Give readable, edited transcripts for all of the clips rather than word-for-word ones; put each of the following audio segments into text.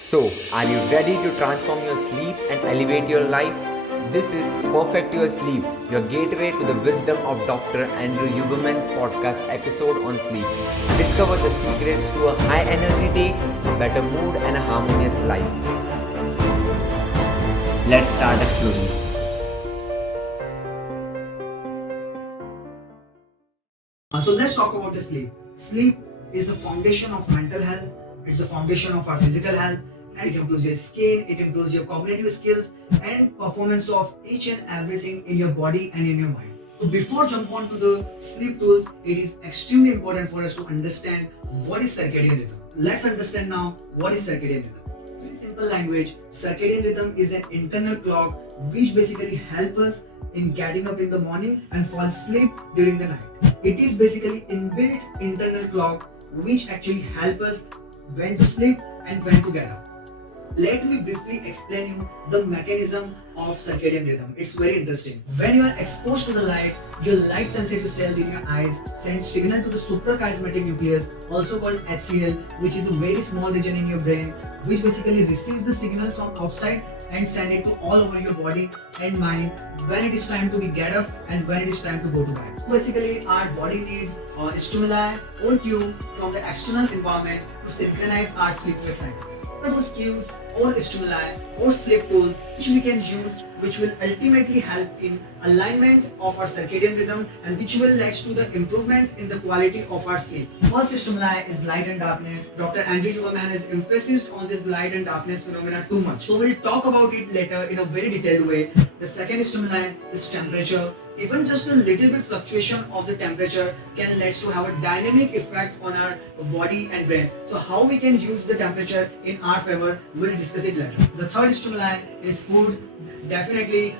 So, are you ready to transform your sleep and elevate your life? This is Perfect Your Sleep, your gateway to the wisdom of Dr. Andrew Huberman's podcast episode on sleep. Discover the secrets to a high energy day, a better mood, and a harmonious life. Let's start exploring. So let's talk about the sleep. Sleep is the foundation of mental health. It's the foundation of our physical health, and it improves your skin, it improves your cognitive skills and performance of each and everything in your body and in your mind. So before jump on to the sleep tools, it is extremely important for us to understand what is circadian rhythm. Let's understand now what is circadian rhythm. In simple language, circadian rhythm is an internal clock which basically helps us in getting up in the morning and fall asleep during the night. It is basically inbuilt internal clock which actually helps us when to sleep and when to get up. Let me briefly explain you the mechanism of circadian rhythm. It's very interesting. When you are exposed to the light, your light sensitive cells in your eyes send signal to the suprachiasmatic nucleus, also called HCl, which is a very small region in your brain, which basically receives the signal from outside and send it to all over your body and mind when it is time to be get up and when it is time to go to bed. Basically, our body needs stimuli or cue from the external environment to synchronize our sleep-wake cycle. Those cues or stimuli or sleep tools which we can use, which will ultimately help in alignment of our circadian rhythm and which will lead to the improvement in the quality of our sleep. First stimuli is light and darkness. Dr. Andrew Huberman has emphasized on this light and darkness phenomena too much. So we'll talk about it later in a very detailed way. The second stimuli is temperature. Even just a little bit fluctuation of the temperature can lead to have a dynamic effect on our body and brain. So how we can use the temperature in our favor, we'll discuss it later. The third stimuli is food. Definitely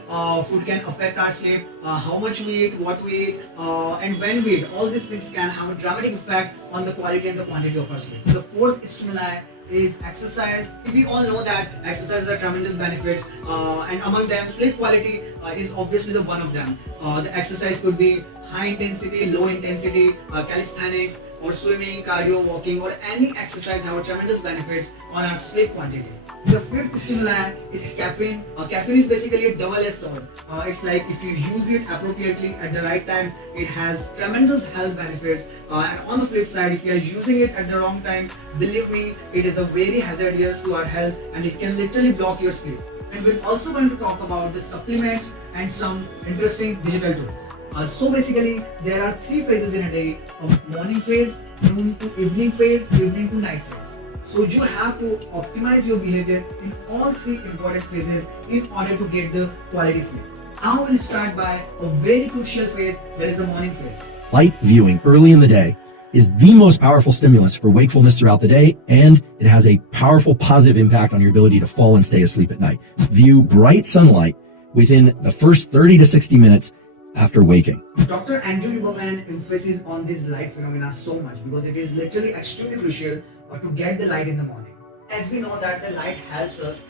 food can affect our sleep, how much we eat, what we eat, and when we eat. All these things can have a dramatic effect on the quality and the quantity of our sleep. The fourth stimuli is exercise. We all know that exercise has tremendous benefits, and among them sleep quality is obviously the one of them. The exercise could be high intensity, low intensity, calisthenics or swimming, cardio, walking, or any exercise have tremendous benefits on our sleep quantity. The fifth stimuli is caffeine. Caffeine is basically a double-edged sword. It's like if you use it appropriately at the right time, it has tremendous health benefits. And on the flip side, if you are using it at the wrong time, believe me, it is a very hazardous to our health and it can literally block your sleep. And we're also going to talk about the supplements and some interesting digital tools. So basically, there are three phases in a day: a morning phase, noon to evening phase, evening to night phase. So you have to optimize your behavior in all three important phases in order to get the quality sleep. Now we'll start by a very crucial phase, that is the morning phase. Light viewing early in the day is the most powerful stimulus for wakefulness throughout the day, and it has a powerful positive impact on your ability to fall and stay asleep at night. View bright sunlight within the first 30 to 60 minutes after waking. Dr. Andrew Huberman emphasizes on this light phenomena so much because it is literally extremely crucial to get the light in the morning. As we know that the light helps us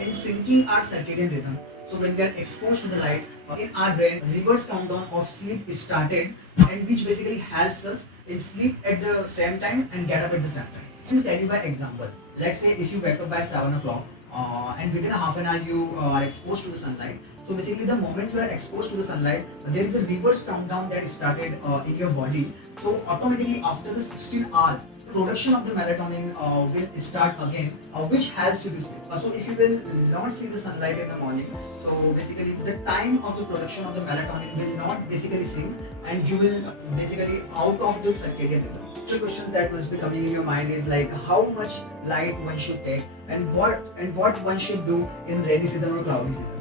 in syncing our circadian rhythm. So when we are exposed to the light, in our brain, reverse countdown of sleep is started, and which basically helps us in sleep at the same time and get up at the same time. Let me tell you by example. Let's say if you wake up by 7 o'clock and within a half an hour you are exposed to the sunlight. So basically the moment you are exposed to the sunlight, there is a reverse countdown that is started in your body. So automatically after the 16 hours, production of the melatonin will start again, which helps you to sleep. So if you will not see the sunlight in the morning, so basically the time of the production of the melatonin will not basically sync, and you will basically out of the circadian rhythm. The questions that must be coming in your mind is like how much light one should take and what one should do in rainy season or cloudy season.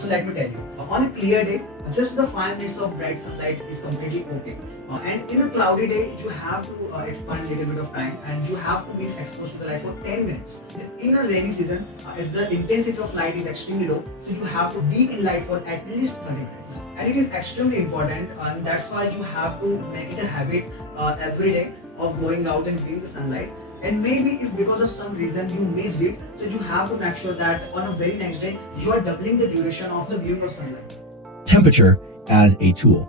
So let me tell you, on a clear day, just the 5 minutes of bright sunlight is completely okay. And in a cloudy day, you have to expand a little bit of time and you have to be exposed to the light for 10 minutes. In a rainy season, as the intensity of light is extremely low, so you have to be in light for at least 30 minutes. And it is extremely important, and that's why you have to make it a habit every day of going out and viewing the sunlight. And maybe if because of some reason you missed it, so you have to make sure that on a very next day, you are doubling the duration of the viewing of sunlight. Temperature as a tool.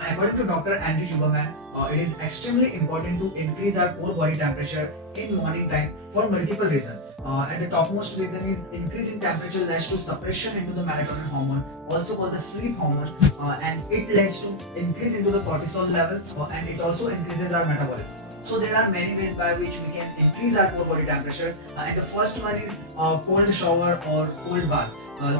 According to Dr. Andrew Huberman, it is extremely important to increase our core body temperature in morning time for multiple reasons. And the topmost reason is increase in temperature leads to suppression into the melatonin hormone, also called the sleep hormone, and it leads to increase into the cortisol level, and it also increases our metabolism. So there are many ways by which we can increase our core body temperature, and the first one is cold shower or cold bath.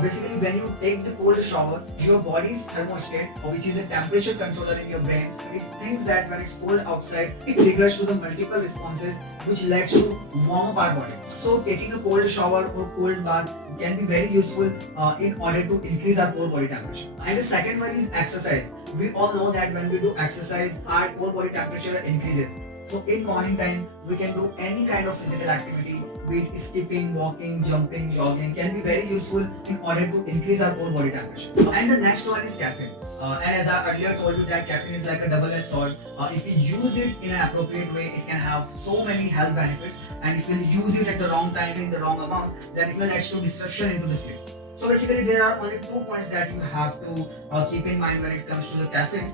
Basically, when you take the cold shower, your body's thermostat, which is a temperature controller in your brain, it thinks that when it's cold outside, it triggers to the multiple responses which leads to warm up our body. So taking a cold shower or cold bath can be very useful in order to increase our core body temperature. And the second one is exercise. We all know that when we do exercise, our core body temperature increases. So in morning time, we can do any kind of physical activity, be it skipping, walking, jumping, jogging, can be very useful in order to increase our core body temperature. And the next one is caffeine. And as I earlier told you that caffeine is like a double-edged sword. If we use it in an appropriate way, it can have so many health benefits. And if we use it at the wrong time, in the wrong amount, then it will lead to disruption into the sleep. So basically, there are only 2 points that you have to keep in mind when it comes to the caffeine.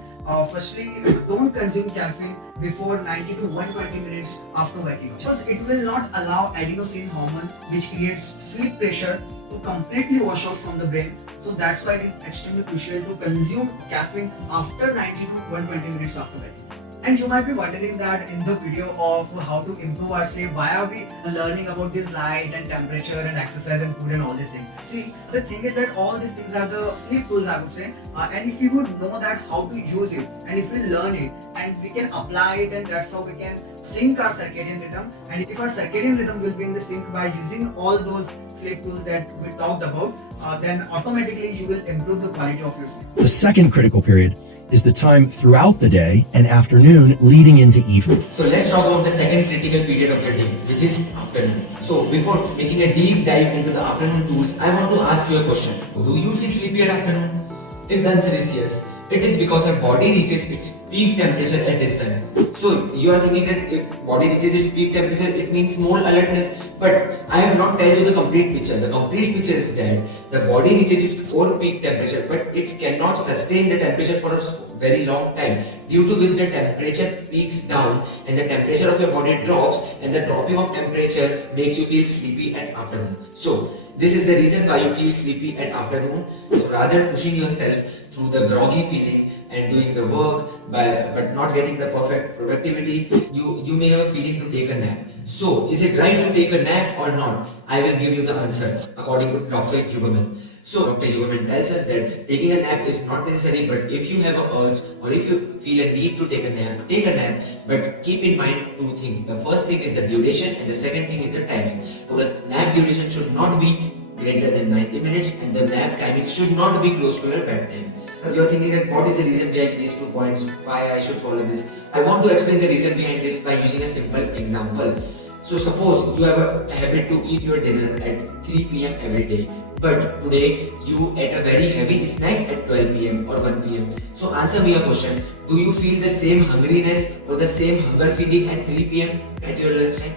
Firstly, don't consume caffeine before 90 to 120 minutes after waking up, because it will not allow adenosine hormone, which creates sleep pressure, to completely wash off from the brain. So that's why it is extremely crucial to consume caffeine after 90 to 120 minutes after waking up. And you might be wondering that in the video of how to improve our sleep, why are we learning about this light and temperature and exercise and food and all these things? See, the thing is that all these things are the sleep tools, I would say. And if we would know that how to use it, and if we learn it, and we can apply it, and that's how we can sync our circadian rhythm. And if our circadian rhythm will be in the sync by using all those sleep tools that we talked about, then automatically you will improve the quality of your sleep. The second critical period is the time throughout the day and afternoon leading into evening. So let's talk about the second critical period of the day, which is afternoon. So before making a deep dive into the afternoon tools, I want to ask you a question. Do you feel sleepy at afternoon? If the answer is yes, it is because our body reaches its peak temperature at this time. So you are thinking that if body reaches its peak temperature, it means more alertness. But I have not told you the complete picture. The complete picture is that the body reaches its core peak temperature, but it cannot sustain the temperature for a very long time, due to which the temperature peaks down and the temperature of your body drops, and the dropping of temperature makes you feel sleepy at afternoon. So this is the reason why you feel sleepy at afternoon. So rather pushing yourself through the groggy feeling and doing the work but not getting the perfect productivity, you may have a feeling to take a nap. So is it right to take a nap or not? I will give you the answer according to Dr. Huberman. So Dr. Huberman tells us that taking a nap is not necessary, but if you have a urge or if you feel a need to take a nap, take a nap. But keep in mind 2 things. The first thing is the duration, and the second thing is the timing. So the nap duration should not be greater than 90 minutes, and the nap timing should not be close to your bedtime. You're thinking that what is the reason behind these 2 points, why I should follow this? I want to explain the reason behind this by using a simple example. So suppose you have a habit to eat your dinner at 3 p.m. every day, but today you ate a very heavy snack at 12 p.m. or 1 p.m. So answer me a question. Do you feel the same hungriness or the same hunger feeling at 3 p.m. at your lunch time?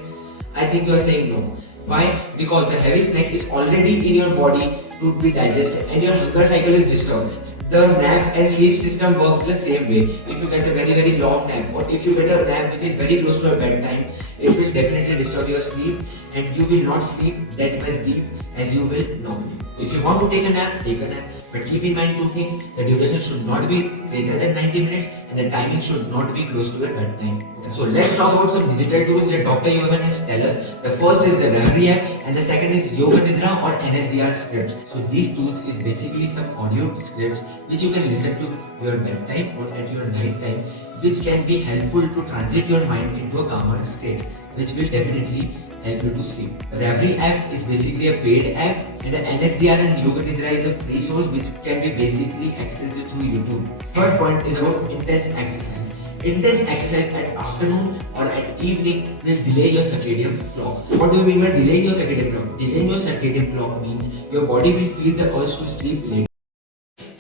I think you are saying no. Why? Because the heavy snack is already in your body to be digested and your hunger cycle is disturbed. The nap and sleep system works the same way. If you get a very very long nap, or if you get a nap which is very close to your bedtime, it will definitely disturb your sleep and you will not sleep that much deep as you will normally. If you want to take a nap, take a nap. But keep in mind 2 things. The duration should not be greater than 90 minutes and the timing should not be close to your bedtime. So let's talk about some digital tools that Dr. Huberman has tell us. The first is the Memory app and the second is Yoga Nidra or NSDR scripts. So these tools is basically some audio scripts which you can listen to your bedtime or at your night time, which can be helpful to transit your mind into a calmer state, which will definitely help you to sleep. Memory app is basically a paid app, and the NSDR and Yoga Nidra is a free source which can be basically accessed through YouTube. Third point is about intense exercise. Intense exercise at afternoon or at evening will delay your circadian clock. What do you mean by delaying your circadian clock? Delaying your circadian clock means your body will feel the urge to sleep late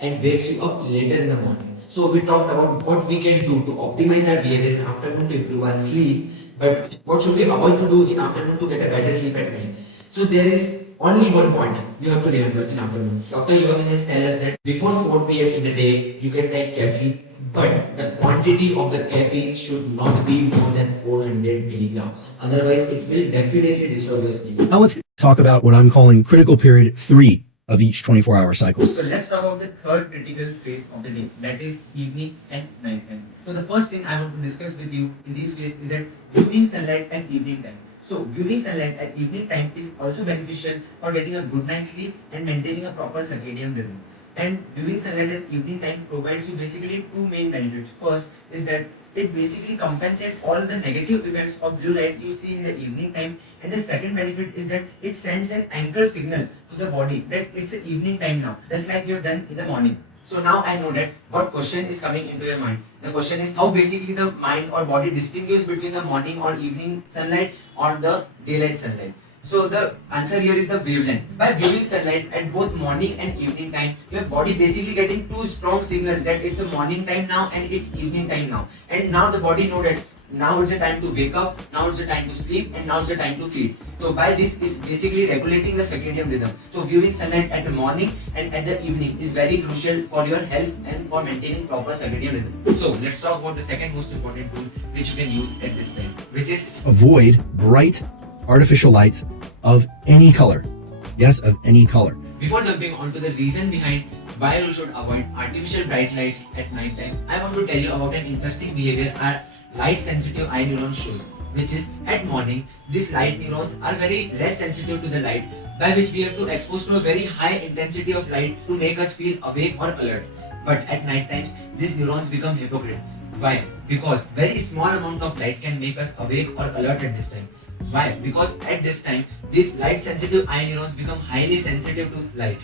and wakes you up later in the morning. So we talked about what we can do to optimize our behavior in afternoon to improve our sleep, but what should we avoid to do in afternoon to get a better sleep at night? So there is only one point you have to remember in afternoon. Dr. Yohan has tell us that before 4 p.m. in the day, you can take caffeine, but the quantity of the caffeine should not be more than 400 milligrams. Otherwise, it will definitely disturb your sleep. Now let's talk about what I'm calling critical period 3 of each 24-hour cycle. So let's talk about the third critical phase of the day, that is evening and night time. So the first thing I want to discuss with you in this phase is that viewing sunlight at evening time. So viewing sunlight at evening time is also beneficial for getting a good night's sleep and maintaining a proper circadian rhythm. And viewing sunlight at evening time provides you basically two main benefits. First is that it basically compensates all the negative effects of blue light you see in the evening time. And the second benefit is that it sends an anchor signal to the body that it's the evening time now, just like you've done in the morning. So now I know that what question is coming into your mind. The question is how basically the mind or body distinguishes between the morning or evening sunlight or the daylight sunlight. So the answer here is the wavelength. By viewing sunlight at both morning and evening time, your body basically getting two strong signals that it's a morning time now and it's evening time now. And now the body know that now it's the time to wake up, now it's the time to sleep, and now it's the time to feed. So by this, it's basically regulating the circadian rhythm. So viewing sunlight at the morning and at the evening is very crucial for your health and for maintaining proper circadian rhythm. So let's talk about the second most important tool which you can use at this time, which is Avoid bright artificial lights of any color. Yes, of any color. Before jumping on to the reason behind why you should avoid artificial bright lights at night time, I want to tell you about an interesting behavior our light sensitive eye neuron shows, which is at morning, these light neurons are very less sensitive to the light, by which we have to expose to a very high intensity of light to make us feel awake or alert. But at night times, these neurons become hypocrite. Why? Because very small amount of light can make us awake or alert at this time. Why? Because at this time, these light sensitive eye neurons become highly sensitive to light,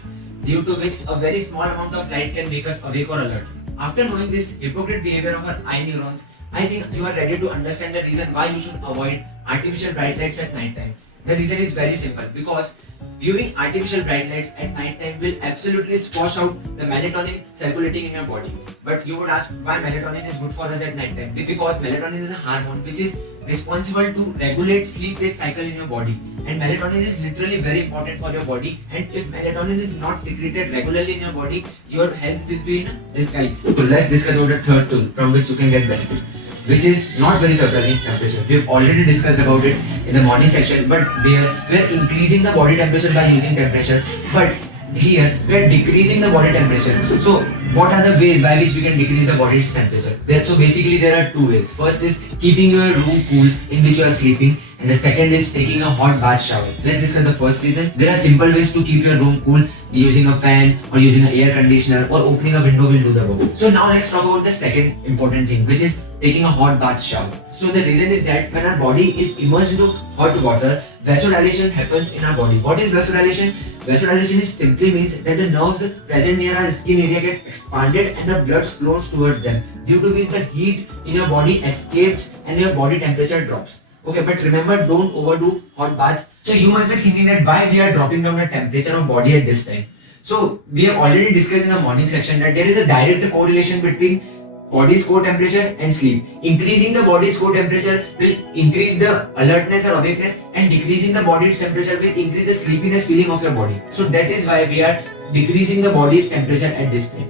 due to which a very small amount of light can make us awake or alert. After knowing this hypocrite behavior of our eye neurons, I think you are ready to understand the reason why you should avoid artificial bright lights at night time. The reason is very simple, because viewing artificial bright lights at night time will absolutely squash out the melatonin circulating in your body. But you would ask why melatonin is good for us at night time. Because melatonin is a hormone which is responsible to regulate sleep-wake cycle in your body, and melatonin is literally very important for your body, and if melatonin is not secreted regularly in your body, your health will be in disguise. So let's discuss about the third tool from which you can get benefit, which is not very surprising, temperature. We have already discussed about it in the morning section, but there we are increasing the body temperature by using temperature, but here we are decreasing the body temperature. So what are the ways by which we can decrease the body's temperature? So basically there are two ways. First is keeping your room cool in which you are sleeping, and the second is taking a hot bath shower. Let's discuss the first reason. There are simple ways to keep your room cool. Using a fan or using an air conditioner or opening a window will do the above. So now let's talk about the second important thing, which is taking a hot bath shower. So the reason is that when our body is immersed into hot water, vasodilation happens in our body. What is vasodilation? Vasodilation is simply means that the nerves present near our skin area get expanded and the blood flows towards them, due to which the heat in your body escapes and your body temperature drops. Okay, but remember, don't overdo hot baths. So you must be thinking that why we are dropping down the temperature of body at this time. So we have already discussed in the morning section that there is a direct correlation between body's core temperature and sleep. Increasing the body's core temperature will increase the alertness or awakeness, and decreasing the body's temperature will increase the sleepiness feeling of your body. So that is why we are decreasing the body's temperature at this time.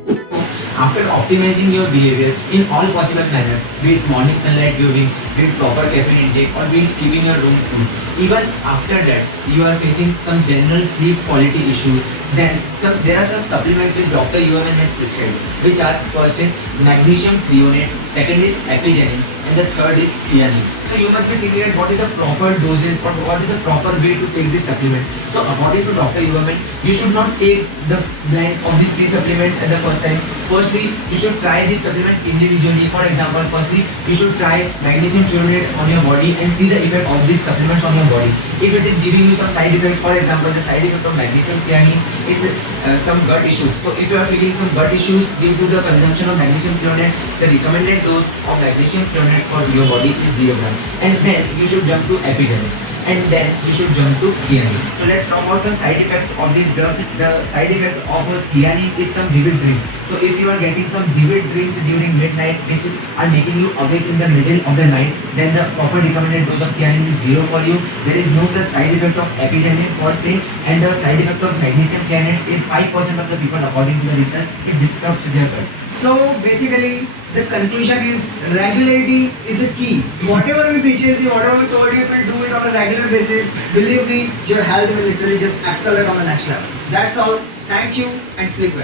After optimizing your behavior in all possible manner, be it morning sunlight viewing, be it proper caffeine intake, or be it keeping your room cool, even after that you are facing some general sleep quality issues, then there are some supplements which Dr. UMN has prescribed, which are, first is magnesium threonate, second is epigenin, and the third is theanine. So you must be thinking that what is a proper dosage or what is a proper way to take this supplement. So according to Dr. UMN, you should not take the blend of these three supplements at the first time. Firstly, you should try this supplement individually. For example, firstly, you should try magnesium threonate on your body and see the effect of these supplements on your body. If it is giving you some side effects, for example, the side effect of magnesium threonate is some gut issues. So if you are feeling some gut issues due to the consumption of magnesium threonate, the recommended dose of magnesium threonate for your body is 0 grams. And then you should jump to epigenin. and then we should jump to theanine. So let's talk about some side effects of these drugs. The side effect of theanine is some vivid dreams. So if you are getting some vivid dreams during midnight which are making you awake in the middle of the night, then the proper recommended dose of theanine is 0 for you. There is no such side effect of epigenin for same, and the side effect of magnesium threonate is 5% of the people according to the research. It disrupts their gut. So basically, the conclusion is regularity is a key. Whatever we preach you, whatever we told you, if you do it on a regular basis, believe me, your health will literally just accelerate on the next level. That's all. Thank you and sleep well.